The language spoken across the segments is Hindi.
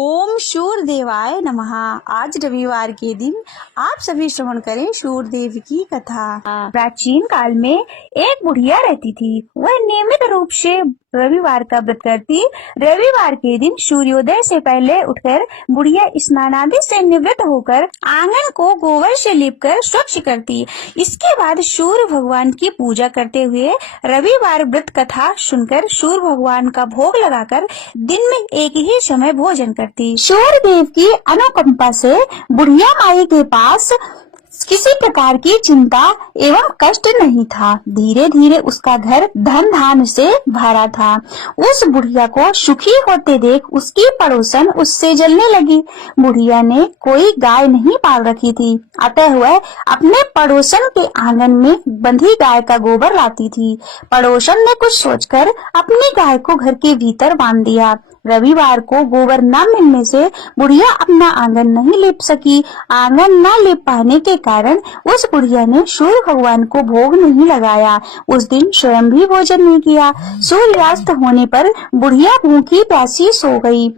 ओम शूर देवाय नमः। आज रविवार के दिन आप सभी श्रवण करें शूरदेव की कथा। प्राचीन काल में एक बुढ़िया रहती थी। वह नियमित रूप से रविवार का व्रत करती। रविवार के दिन सूर्योदय से पहले उठकर बुढ़िया स्नान आदि से निवृत्त होकर आंगन को गोबर से लीपकर स्वच्छ करती। इसके बाद सूर्य भगवान की पूजा करते हुए रविवार व्रत कथा सुनकर सूर्य भगवान का भोग लगाकर दिन में एक ही समय भोजन करती। सूर्यदेव की अनुकंपा से बुढ़िया माई के पास किसी प्रकार की चिंता एवं कष्ट नहीं था। धीरे धीरे उसका घर धन धान से भरा था। उस बुढ़िया को सुखी होते देख उसकी पड़ोसन उससे जलने लगी। बुढ़िया ने कोई गाय नहीं पाल रखी थी, अतः वह अपने पड़ोसन के आंगन में बंधी गाय का गोबर लाती थी। पड़ोसन ने कुछ सोचकर अपनी गाय को घर के भीतर बांध दिया। रविवार को गोबर न मिलने से बुढ़िया अपना आंगन नहीं लीप सकी। आंगन न लीप पाने के कारण उस बुढ़िया ने सूर्य भगवान को भोग नहीं लगाया। उस दिन स्वयं भी भोजन नहीं किया। सूर्यास्त होने पर बुढ़िया भूखी प्यासी सो गई।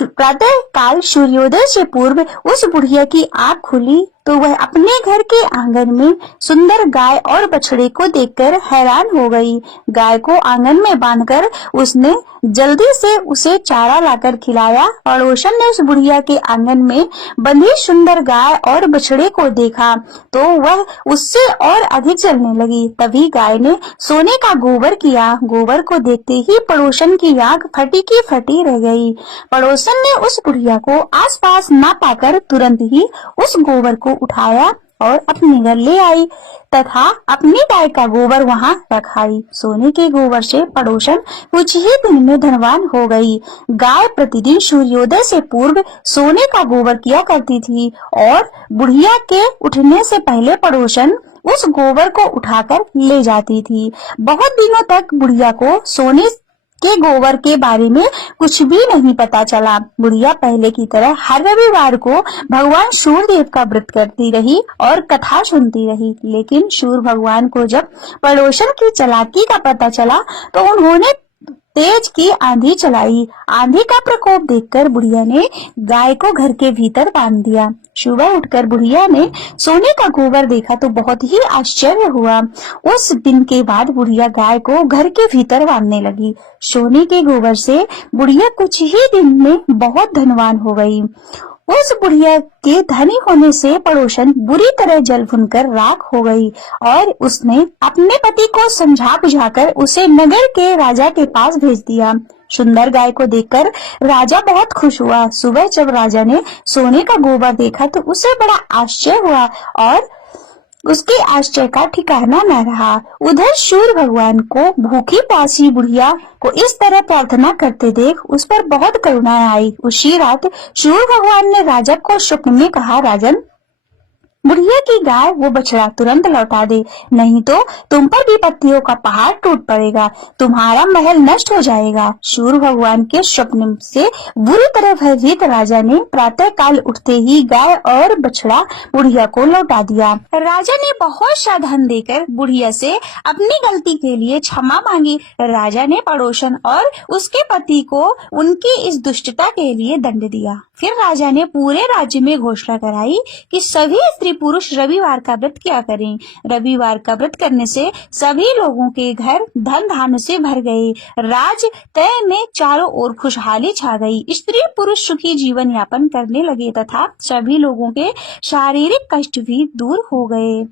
प्रातः काल सूर्योदय से पूर्व उस बुढ़िया की आँख खुली तो वह अपने घर के आंगन में सुंदर गाय और बछड़े को देखकर हैरान हो गई। गाय को आंगन में बांधकर उसने जल्दी से उसे चारा लाकर खिलाया। पड़ोसन ने उस बुढ़िया के आंगन में बंधी सुंदर गाय और बछड़े को देखा तो वह उससे और अधिक जलने लगी। तभी गाय ने सोने का गोबर किया। गोबर को देखते ही पड़ोसन की आंख फटी की फटी रह गई। पड़ोसन ने उस बुढ़िया को आसपास न पाकर तुरंत ही उस गोबर को उठाया और अपने घर ले आई तथा अपनी गाय का गोबर वहां रखाई। सोने के गोबर से पड़ोसन कुछ ही दिन में धनवान हो गई। गाय प्रतिदिन सूर्योदय से पूर्व सोने का गोबर किया करती थी और बुढ़िया के उठने से पहले पड़ोसन उस गोबर को उठाकर ले जाती थी। बहुत दिनों तक बुढ़िया को सोने के गोबर के बारे में कुछ भी नहीं पता चला। बुढ़िया पहले की तरह हर रविवार को भगवान सूर्यदेव का व्रत करती रही और कथा सुनती रही। लेकिन सूर्य भगवान को जब पड़ोसन की चालाकी का पता चला तो उन्होंने तेज की आंधी चलाई। आंधी का प्रकोप देखकर बुढ़िया ने गाय को घर के भीतर बांध दिया। सुबह उठकर बुढ़िया ने सोने का गोबर देखा तो बहुत ही आश्चर्य हुआ। उस दिन के बाद बुढ़िया गाय को घर के भीतर बांधने लगी। सोने के गोबर से बुढ़िया कुछ ही दिन में बहुत धनवान हो गई। उस बुढ़िया के धनी होने से पड़ोसन बुरी तरह जल भुनकर राख हो गई और उसने अपने पति को समझा बुझाकर उसे नगर के राजा के पास भेज दिया। सुंदर गाय को देखकर राजा बहुत खुश हुआ। सुबह जब राजा ने सोने का गोबर देखा तो उसे बड़ा आश्चर्य हुआ और उसके आश्चर्य का ठिकाना न रहा। उधर सूर्य भगवान को भूखी प्यासी बुढ़िया को इस तरह प्रार्थना करते देख उस पर बहुत करुणा आई। उसी रात सूर्य भगवान ने राजा को स्वप्न में कहा, राजन, बुढ़िया की गाय वो बछड़ा तुरंत लौटा दे, नहीं तो तुम पर विपत्तियों का पहाड़ टूट पड़ेगा, तुम्हारा महल नष्ट हो जाएगा। सूर्य भगवान के स्वप्न से बुरी तरह भयभीत राजा ने प्रातः काल उठते ही गाय और बछड़ा बुढ़िया को लौटा दिया। राजा ने बहुत सा धन देकर बुढ़िया से अपनी गलती के लिए क्षमा मांगी। राजा ने पड़ोसन और उसके पति को उनकी इस दुष्टता के लिए दंड दिया। फिर राजा ने पूरे राज्य में घोषणा कराई कि सभी स्त्री पुरुष रविवार का व्रत किया करें। रविवार का व्रत करने से सभी लोगों के घर धन धान्य से भर गए। राज तय में चारों ओर खुशहाली छा गई। स्त्री पुरुष सुखी जीवन यापन करने लगे तथा सभी लोगों के शारीरिक कष्ट भी दूर हो गए।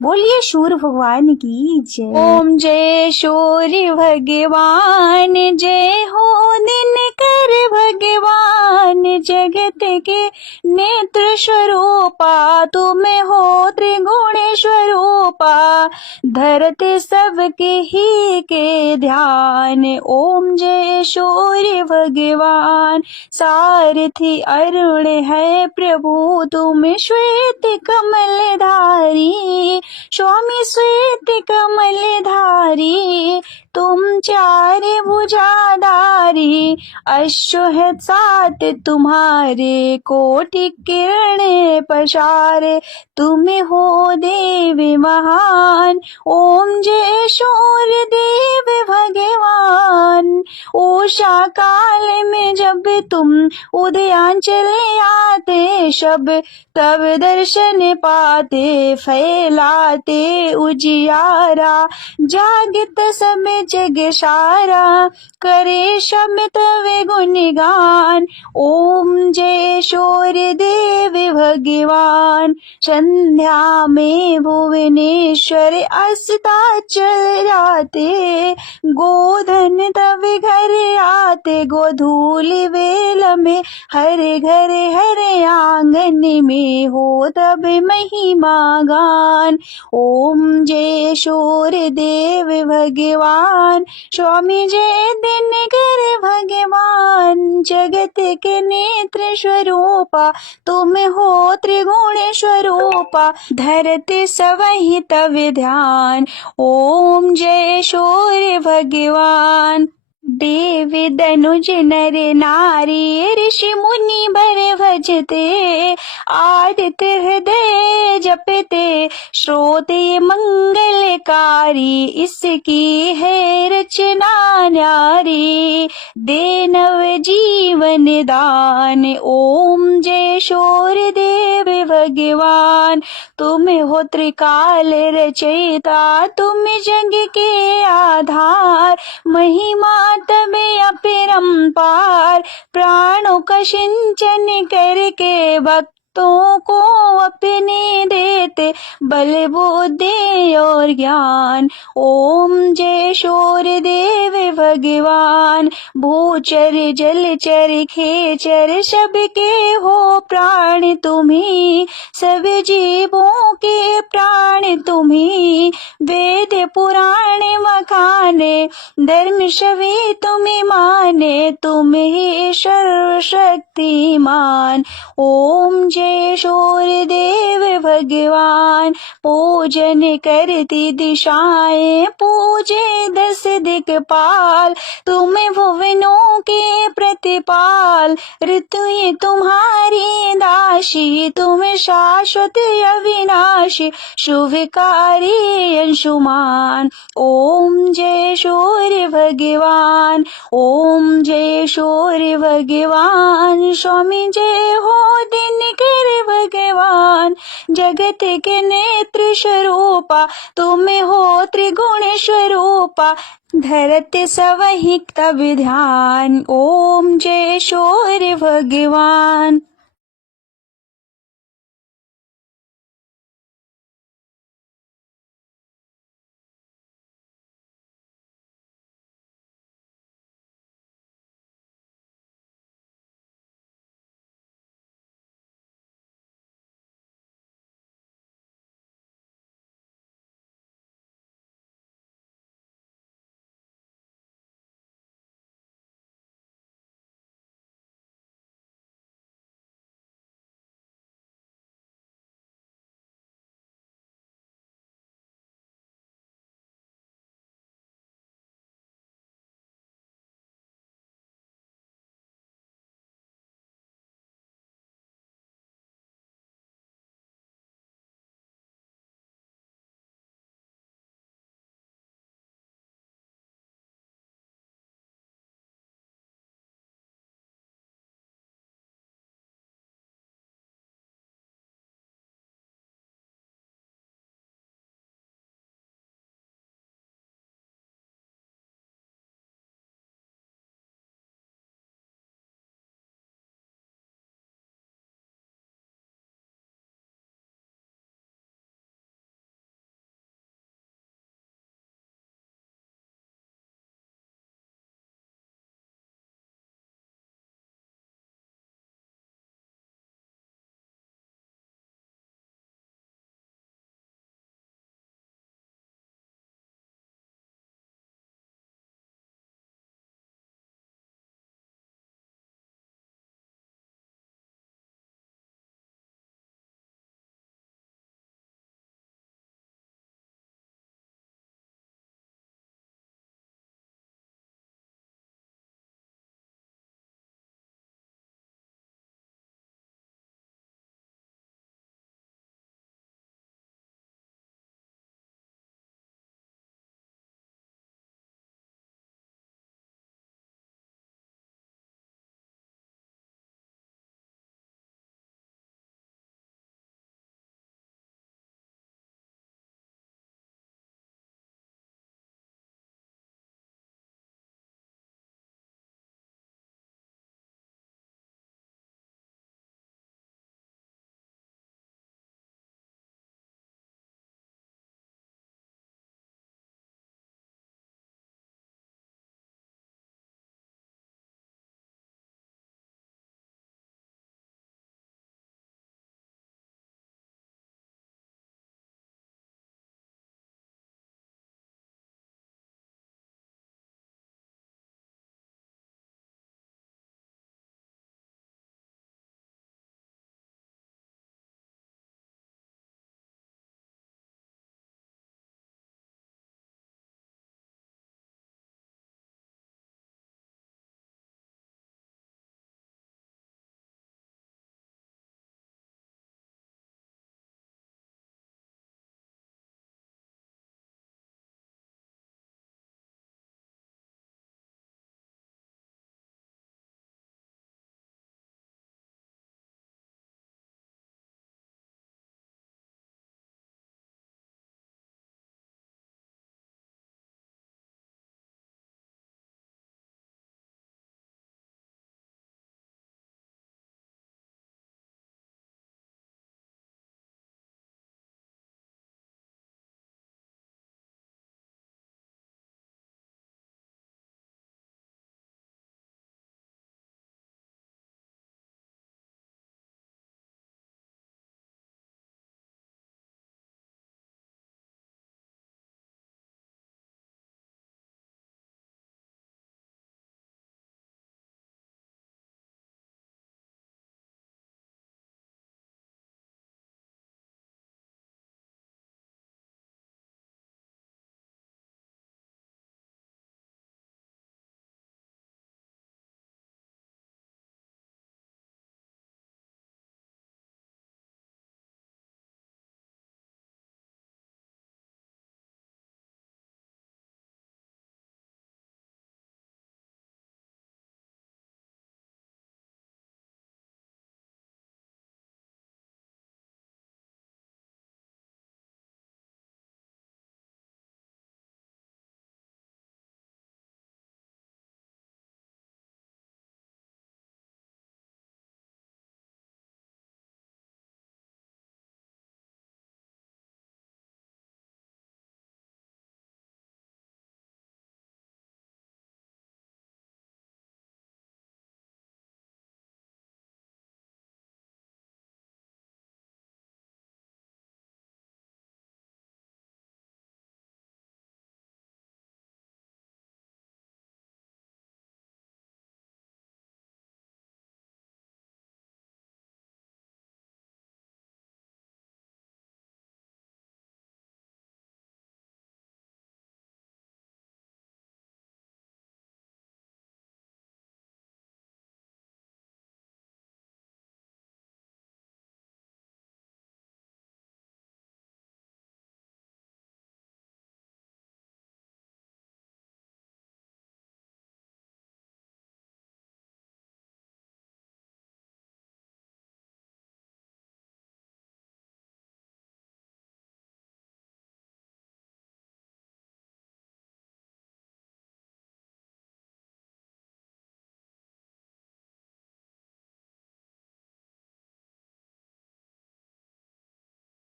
बोलिए सूर्य भगवान की जय। ओम जय सूर्य भगवान जय हो, दिन कर भगवान जगत के नेत्र स्वरूपा, तुम हो त्रिगुण स्वरूपा, धरते सबके ही के ध्यान। ओम जय सूर्य भगवान, सारथी अरुण है प्रभु, तुम श्वेत कमल धारी, स्वामी श्वेत कमल धारी, तुम चार भुजाधारी, अश्व है सात तुम्हारे कोटि किरण पसारे, तुम हो देव महान। ओम जय सूर्य देव भगवान। उषा काल में जब तुम उदयांचल आते, शब तब दर्शन पाते, फैलाते उजियारा, जागत सब जग सारा, करे शब्द तव गुणगान। ओम जय सूर्य देव भगवान। संध्या में भुवनेश्वर अस्ताचल जाते, गोधन तब घर आते, गोधूल वेल में हर घर हर आंगन में हो तब महिमा गान। ओम जय सूर्य देव भगवान। स्वामी जय दिनकर भगवान। जगत के नेत्र स्वरूपा, तुम हो त्रिगुण स्वरूपा, धरते सवहि तव ध्यान। ओम जय सूर्य भगवान। देव दनुज नर नारी, ऋषि मुनि बर भजते, आदित्य हृदय जपते, श्रोते मंगलकारी, इसकी है रचना न्यारी, दे नव जीवन दान। ओम जय सूर्य देव भगवान। तुम हो त्रिकाल रचयिता, तुम जग के आधार, महिमा तब अपरंपार, प्राणों का सिंचन करके भक्तों को अपने देते, बल बुद्धि और ज्ञान। ओम जय सूर्य देव भगवान। भूचर जलचर खेचर सबके हो प्राण तुम्ही, सब जीवों के प्राण तुम्ही, वेद पुराण मखाने, धर्म सभी तुम्हें माने, तुम ही सर्वशक्तिमान। ओम जय सूर्य देव भगवान। पूजन करती दिशाएं, पूजे दस दिक्पाल, तुम भुवनों के प्रतिपाल, ऋतुएं तुम्हारी दासी, तुम शाश्वत अविनाशी, शुभकारी अंशुमान। ओम जय सूर्य भगवान। ओम जय सूर्य भगवान। स्वामी जय हो दिनकर भगवान। जगत के नेत्र स्वरूपा, तुम हो त्रिगुण स्वरूपा, धरते सवहि तब ध्यान। ओम जय सूर्य भगवान।